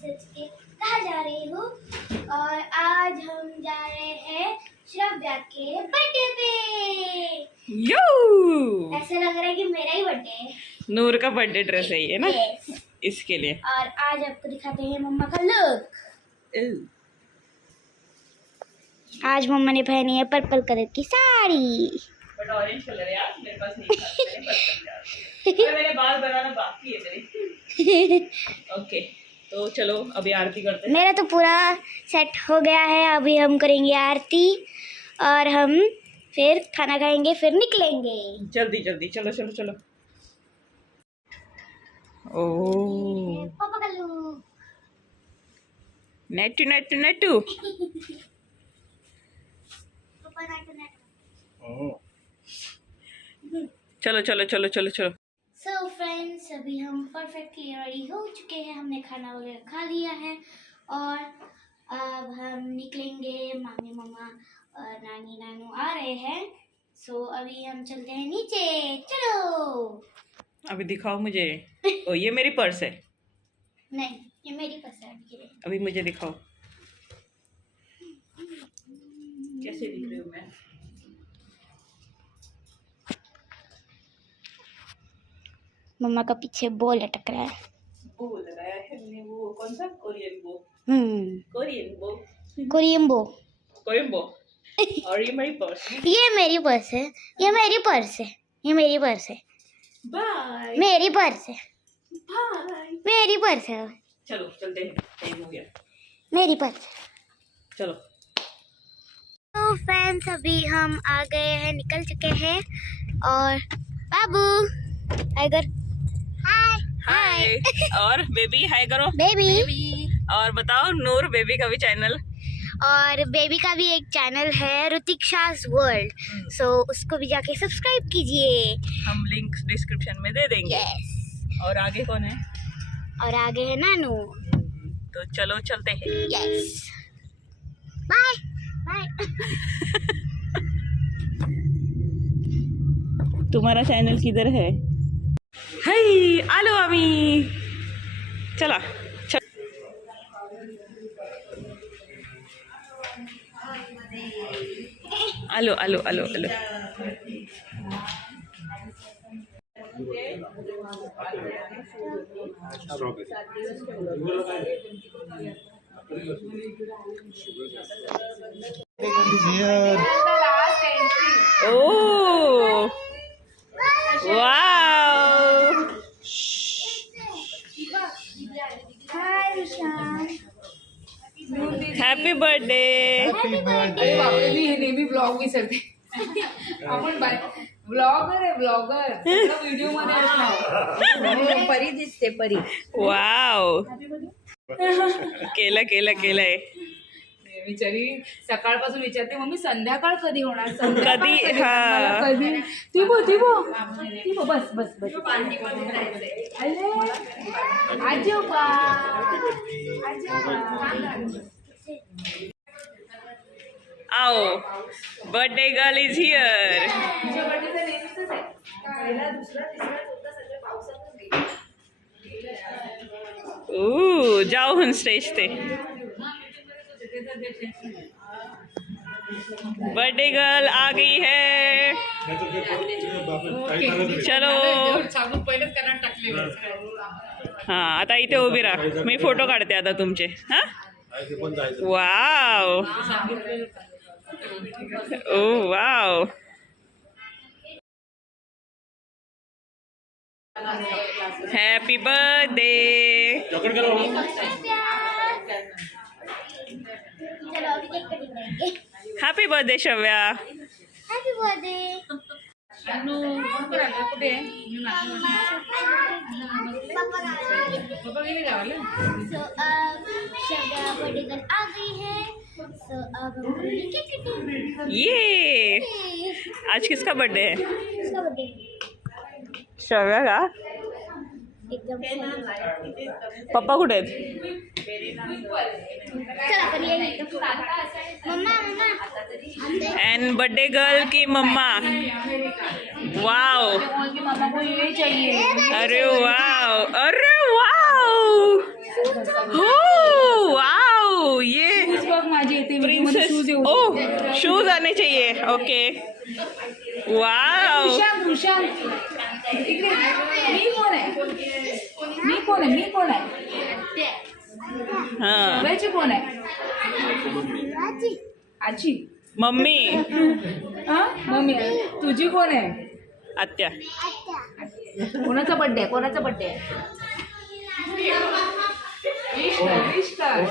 सच के कहा जा रही हूँ और आज हम जा रहे हैं श्रव्या के बर्थडे पे। यो ऐसा लग रहा है कि मेरा ही बर्थडे है। नूर का बर्थडे ड्रेस है ये ना, Yes. इसके लिए। और आज आपको दिखाते हैं मम्मा का लुक। आज मम्मा ने पहनी है पर्पल कलर की साड़ी। बट ऑरेंज कलर है यार, मेरे पास नहीं था। मेरे बाल बनाना बाकी है मेरे। ओके, तो चलो अभी आरती करते हैं। मेरा तो पूरा सेट हो गया है। अभी हम करेंगे आरती और हम फिर खाना खाएंगे, फिर निकलेंगे। जल्दी जल्दी चलो चलो चलो। ओह पापा का लुक। नेटू नेटू नेटू। पापा नाटू नाटू। चलो चलो चलो चलो चलो। सो फ्रेंड्स, अभी हम परफेक्टली रेडी हो चुके हैं। हमने खाना वगैरह खा लिया है और अब हम निकलेंगे। मामी मम्मा और नानी नानू आ रहे हैं। सो अभी हम चलते हैं नीचे। चलो। अभी दिखाओ मुझे। ओ ये मेरी पर्स है। नहीं, ये मेरी पसंद की है। अभी मुझे दिखाओ कैसे दिख रही हूँ मैं। मम्मा का पीछे बो लटक रहा है। वो बोल रहा है हमने वो कौन सा कोरियन बो। कोरियन बो। कोरियन बो। कोरियन बो। और ये मेरी पर्स है। ये मेरी पर्स है। ये मेरी पर्स है। ये मेरी पर्स है। बाय मेरी पर्स है। बाय। मेरी पर्स है। चलो चलते हैं, टाइम हो गया। मेरी पर्स। चलो। तो फ्रेंड्स, अभी हम आ गए हैं, निकल चुके हैं। और बाबू टाइगर हाय हाय। और बेबी हाय करो। बेबी। और बताओ नूर बेबी का भी चैनल। और बेबी का भी एक चैनल है, ऋतिक्षास वर्ल्ड। सो उसको भी जाके सब्सक्राइब कीजिए। हम लिंक डिस्क्रिप्शन में दे देंगे। यस। और आगे कौन है? और आगे है नानू। तो चलो चलते हैं। यस। Bye bye. तुम्हारा चैनल किधर है? हाय आलो आमी। चला चल। आलो आलो आलो आलो। Oh wow. Happy birthday. Happy birthday. अरे बापरे, मी हे नेहमी ब्लॉग विसरते. आपण ब्लॉगर आहे, ब्लॉगर. व्हिडिओ मध्ये असणार. परी दिसते परी. वाव केलं केलं केलंय. विचारी सकाळपासून विचारते मम्मी संध्याकाळ कधी होणार, कधी? हा. कधी. ती बस बस बस. आजोबा आओ बर्थडे गर्ल इज हियर. जाओ हम स्टेज पे. बर्थडे गर्ल आ गई है. चलो. पहिलेच करा टाकले. हा आता इथे उभी राहा, मी फोटो काढते आता तुमचे. हा wow. Oh wow. Happy birthday. चलो अभी केक कटिंग करेंगे। Happy birthday Shravya. Happy birthday. कुठे पापा गेले गावाला. सो अब श्रव्या बर्थडे गर्ल आ गई है। सो अब हम करेंगे केक कटिंग। ये आज किसका बर्थडे है? इसका बर्थडे श्रव्या का. एकदम सही। पप्पा कुठे आहेत? चला अपन यही mamma mamma and birthday girl की मम्मा. वाओ. मामा को ये चाहिए. अरे वाओ. अरे वाओ. हो वाओ ये शूज बघ माझी येते प्रिंसेस शूज येऊ ओ शूज आने चाहिए ओके वाओ खुशाल खुशाल इकडे मी कोण आहे मी कोण आहे मी कोण आहे हाँ शोभाची कोण आहे आजी मम्मी हा मम्मी तुझी कोण आहे आत्या कोणाचा बर्थडे आहे कोणाचा बर्थडे आहे विश कर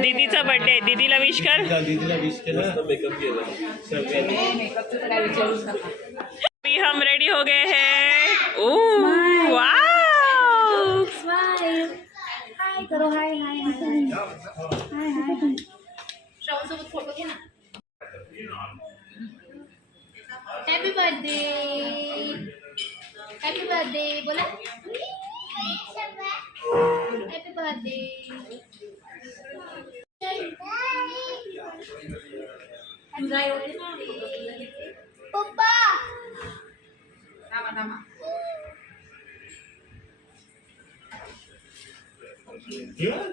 दीदीचा बर्थडे दीदीला विश कर दीदीला विश केलं मेकअप केलं मेकअपचं तर काय विचारूच नका अभी हम रेडी हो गए हैं ओह वाओ स्माइल हाय करो हाय हाय हाय हाय श्रावणसोबत फोटो घे ना हॅपी बर्थडे बोला हॅपी बर्थडे पप्पा थांबा थांबा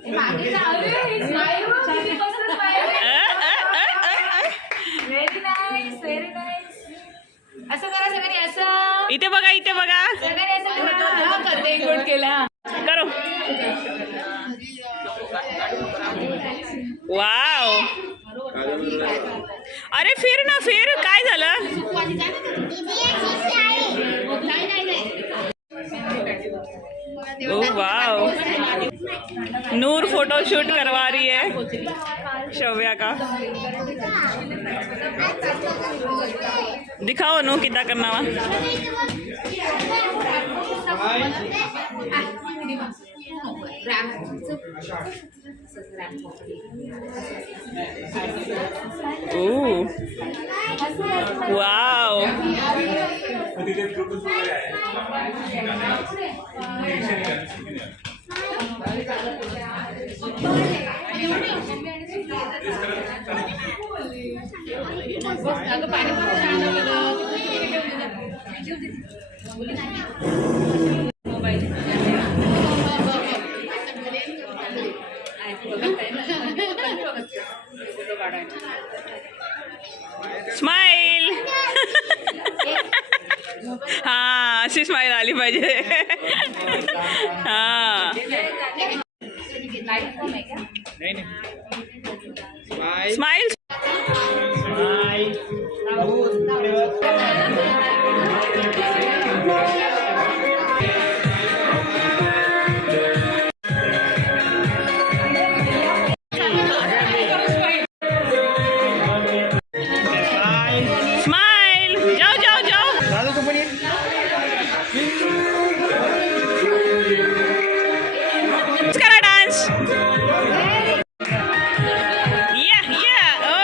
मागे जा अरे स्माइल व्हेरी नाईस असं करा सगळ्यांनी असं इथे बघा सगळ्यांनी असं करा करते इनकोट केला करो वाव अरे फिर ना फिर काय झालं ओ वाव नूर फोटो शूट करवा रही है शव्या का दिखाओ नू कितना करना वा वाव स्माइल हाँ अशी स्माइल आली पाहिजे हाँ स्माइल स्माइल जाओ जाओ जाओ करा डान्स या या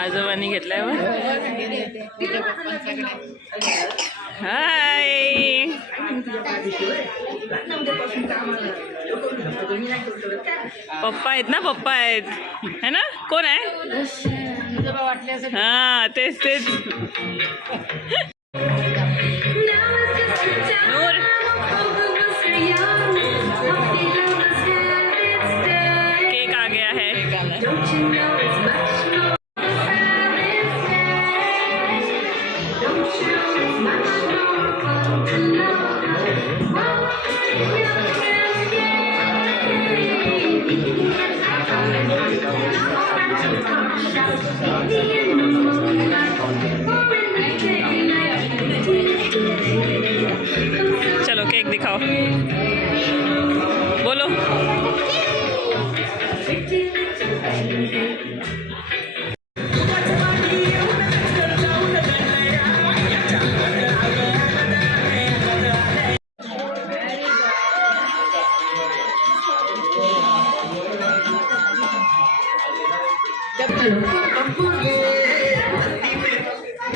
आजोबांनी घेतलाय बघ. हाय. पप्पा आहेत ना, पप्पा आहेत है ना. कोण आहे? हा तेच तेच. नूर केक आ गया है. चलो केक दिखाओ, बोलो.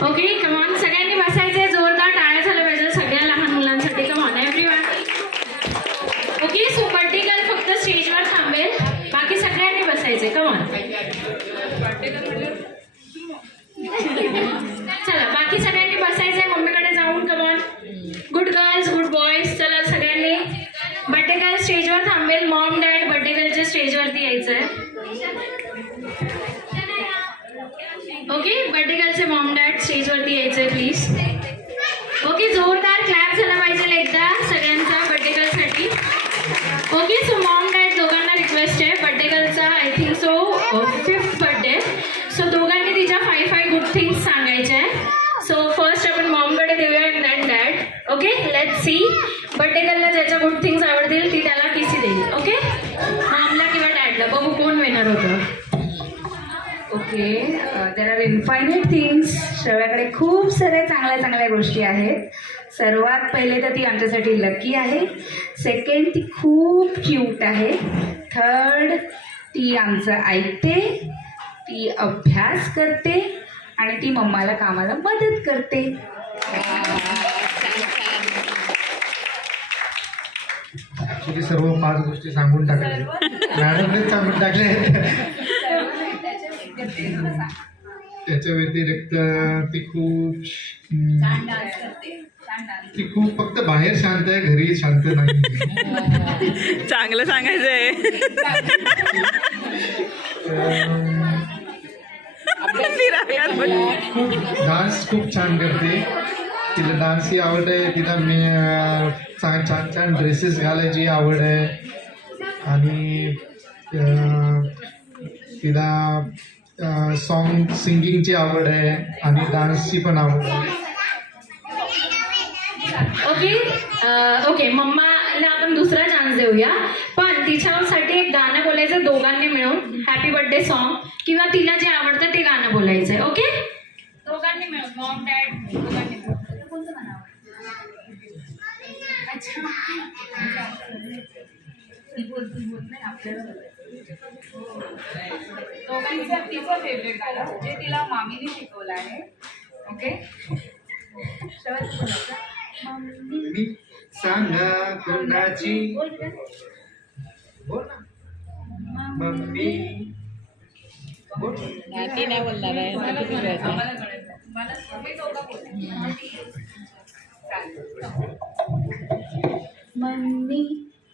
ओके कमॉन सगळ्यांनी बसायचे. जोरदार टाळ्या झाल्या पाहिजे सगळ्या लहान मुलांसाठी. Come on everyone. Okay so birthday girl फक्त स्टेजवर थांबेल, बाकी सगळ्यांनी बसायचे. कमॉन चला बाकी सगळ्यांनी बसायचे मम्मीकडे जाऊन. Come on good girls good boys. चला सगळ्यांनी. बर्थडे गर्ल स्टेजवर थांबेल. मॉम डॅड बर्थडे गर्लच्या स्टेजवरती यायचंय. ओके बर्थडे गर्लचे मॉम डॅड स्टेजवरती यायचंय प्लीज. ओके जोरदार क्लॅप झाला पाहिजे एकदा सगळ्यांचा बर्थडे गर्लसाठी. ओके सो मॉम डॅड दोघांना रिक्वेस्ट आहे. बर्थडे गर्लचा I think so 5th birthday. So दोघांनी तिच्या 5 गुड थिंग्स सांगायच्या आहे. सो फर्स्ट आपण मॉमकडे देऊया and then dad. Okay let's see. Birthday गर्लला ज्याच्या गुड थिंग्स आवडतील ती त्याला किसी देईल. ओके मॉमला किंवा डॅडला. बघू कोण विनर होतं. Okay there are infinite things. श्रव्याकडे खूप साऱ्या चांगल्या चांगल्या गोष्टी आहेत. सर्वात पहिले तर ती आमच्यासाठी लकी आहे. सेकंड ती खूप क्यूट आहे. थर्ड ती आमचं ऐकते, ती अभ्यास करते आणि ती मम्माला कामाला मदत करते. ॲक्च्युली सर्व 5 गोष्टी सांगून टाकल्या मॅडमनेच सांगून टाकले. त्याच्या व्यतिरिक्त ती खूप फक्त बाहेर शांत आहे, घरी शांत नाही. चांगलं सांगायचंय. डान्स खूप छान करते. तिला डान्सची आवड आहे. तिला छान छान छान ड्रेसेस घालायची आवड आहे. आणि तिला सॉन्ग सिंगिंगची आवड आहे आणि डान्सची पण आवड आहे. ओके ओके मम्माला आपण दुसरा चान्स देऊया, पण तिच्यासाठी एक गाणं बोलायचं दोघांनी मिळून. हॅपी बर्थडे सॉन्ग किंवा तिला जे आवडतं ते गाणं बोलायचंय. ओके दोघांनी मिळून मॉम डॅड दोघांनी मिळून. कोणतं गाणं आवडतं? दोघांचं तिचं फेवरेट गाणं जे तिला मामीने शिकवलं आहे. ओके मम्मी सांगा कोणाची बोल ना. मम्मी बोल. नाही बोलणार आहे. आम्हाला कळेल. मला तुम्ही दोघं बोला. मम्मी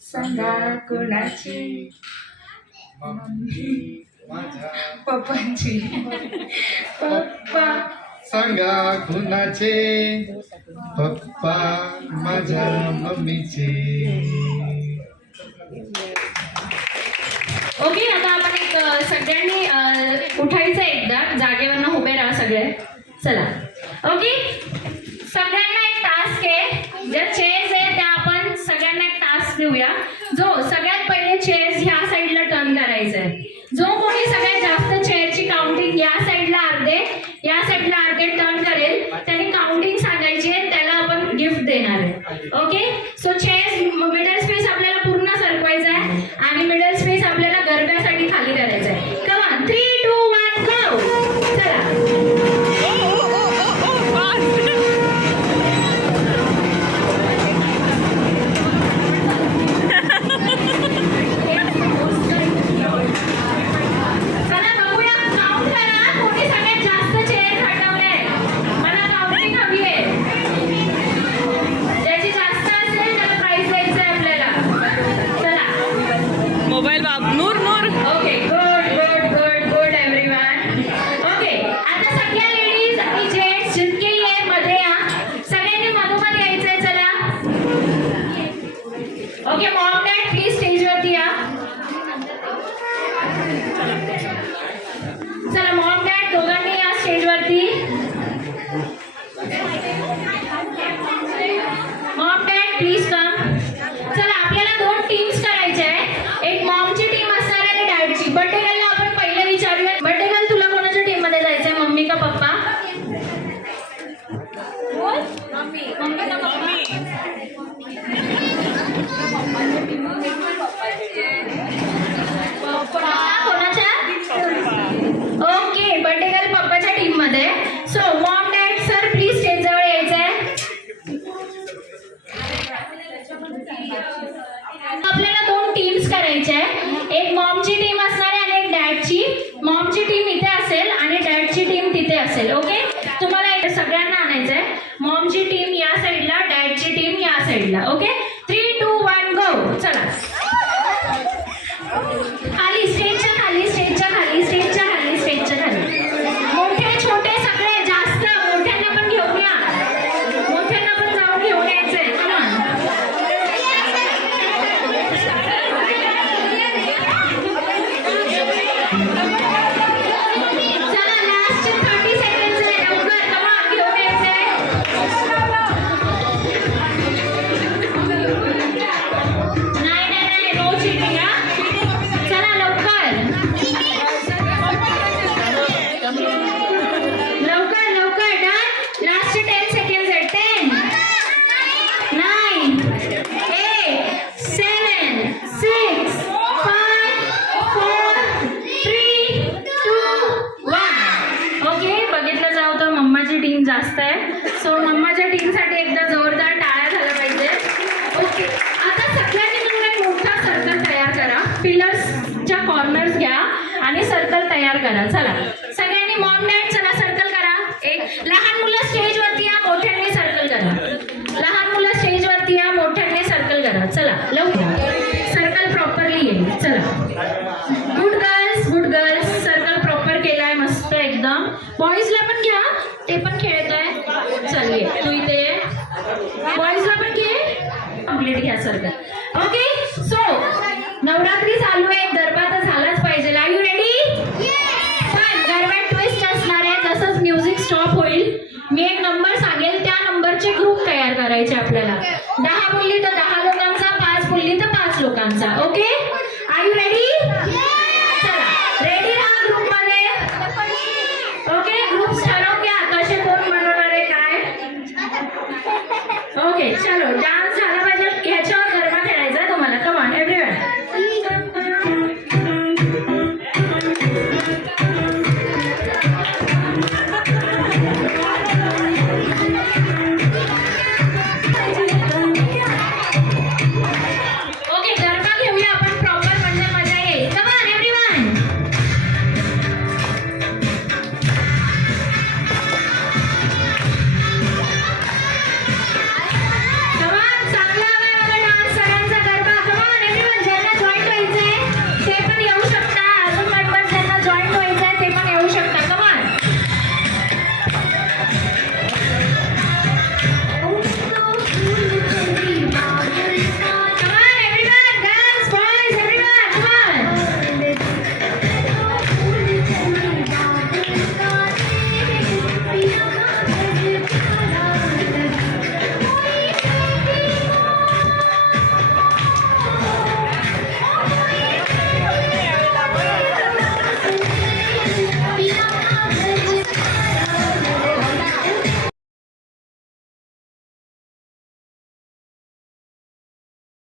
सांगा कोणाची? मम्मी माझ्या पप्पांची. पप्पा सांगा कुणाचे? पप्पा माझ्या मम्मीचे. ओके आता आपण एक सगळ्यांनी उठायचं एकदा जागेवरनं उभे राहा सगळे. चला ओके सगळ्यांना एक टास्क आहे. ज्या चेअर्स आहे त्या आपण सगळ्यांना एक टास्क देऊया. जो सगळ्यात पहिले चेअर्स ह्या साईडला टर्न करायचं आहे. जो कोणी सगळ्यात जास्त चेअरची काउंटिंग या साईडला अर्धे या साईडला अर्धे टर्न करेल त्याने काउंटिंग सांगायची आहे, त्याला आपण गिफ्ट देणार आहे. Okay so chairs middle space आपल्याला पूर्ण सरकवायचा आहे आणि मिडल स्पेस आपल्याला गरब्यासाठी खाली करायचा आहे. कम ऑन 3 डॅड दोघांनी या स्टेजवरती. Maugham dad please come. चला आपल्याला 2 टीम्स करायच्या आहे. एक मॉमची टीम असणार आहे आणि डॅडची. बर्थडे गर्लला आपण पहिले विचारूया. बर्थडे गर्ल तुला कोणाच्या टीम मध्ये जायचंय, मम्मी का पप्पा? बोल. मम्मी का पप्पा? कोणाच्या? ओके बर्थडे गर्ल पप्पाच्या टीम मध्ये. So mom dad sir please stage जवळ यायचंय. आपल्याला 2 टीम्स करायच्या आहे. एक मॉमची टीम असणार आहे आणि एक डॅडची. मॉमची टीम इथे असेल आणि डॅडची टीम तिथे असेल. ओके तुम्हाला इथे सगळ्यांना आणायचं आहे. मॉमची टीम या साईडला, डॅडची टीम या साईडला. ओके 3, 2, 1 गो. चला खाली, स्टेजच्या खाली, स्टेजच्या खाली, स्टेजच्या खाली, स्टेजच्या खाली. मोठे छोटे सगळे, जास्त मोठ्यांना पण घेऊन या. मोठ्यांना पण जाऊन घेऊन यायचंय. चला लास्टचे 30 सेकंड्स आहे. लवकर कमा घेऊन यायचंय. नाही नो चिटिंग हा. चला लवकर लवकर लवकर. डन. लास्टचे 10 सेकंड्स आहे. 10 9 8 7 6 5 4 3 2 1. ओके बघितलं जाऊ तर मम्माची टीम जास्त आहे. सो मम्माच्या टीमसाठी एकदा जोरदार टाळ्या झाल्या पाहिजे. ओके आता सगळ्यांनी मिळून एक मोठा सर्कल तयार करा. पिलर्सच्या कॉर्नर्स घ्या आणि सर्कल तयार करा. चला सगळ्यांनी मॉम डॅड चला सर्कल करा. एक लहान मुलं स्टेजवरती या, मोठ्यांनी सर्कल करा. लहान मुलं स्टेजवरती या, मोठ्यांनी सर्कल करा. चला लवकर सर्कल प्रॉपरली येईल. चला गुड गर्ल्स सर्कल प्रॉपर केलाय मस्त एकदम. बॉईजला पण घ्या, ते पण खेळत आहे. चल ये तू इथे ये. बॉईजला पण घे, कम्प्लीट घ्या सर्कल. ओके सो नवरात्री चालू आहे, गरबा तर झालाच पाहिजे. Are you ready? पण गरब्यात ट्विस्ट असणार आहे. जसंच म्युझिक स्टॉप होईल मी एक नंबर सांगेल, त्या नंबरचे ग्रुप तयार करायचे आपल्याला. 10 बोलली तर 10 लोकांचा, 5 बोलली तर 5 लोकांचा. Okay are you ready? चला रेडी राहा ग्रुप मध्ये. ओके ग्रुप्स ठरवून घ्या कसे कोण बनवणार आहे काय. ओके चलो डान्स झाला पाहिजे. ह्याच्यावर गरबा खेळायचा तुम्हाला. Come on everyone. Okay garba घेऊया आपण प्रॉपर, म्हणजे मजा येईल. Come on everyone. Come on चांगला हवाय मला डान्स सगळ्यांचा गरबा. Come on everyone. ज्यांना जॉईन व्हायचंय ते पण येऊ शकता. अजून मेंबर ज्यांना जॉईन व्हायचंय ते पण येऊ शकता. Come on. Come on, everyone, girls, boys, everyone, come on.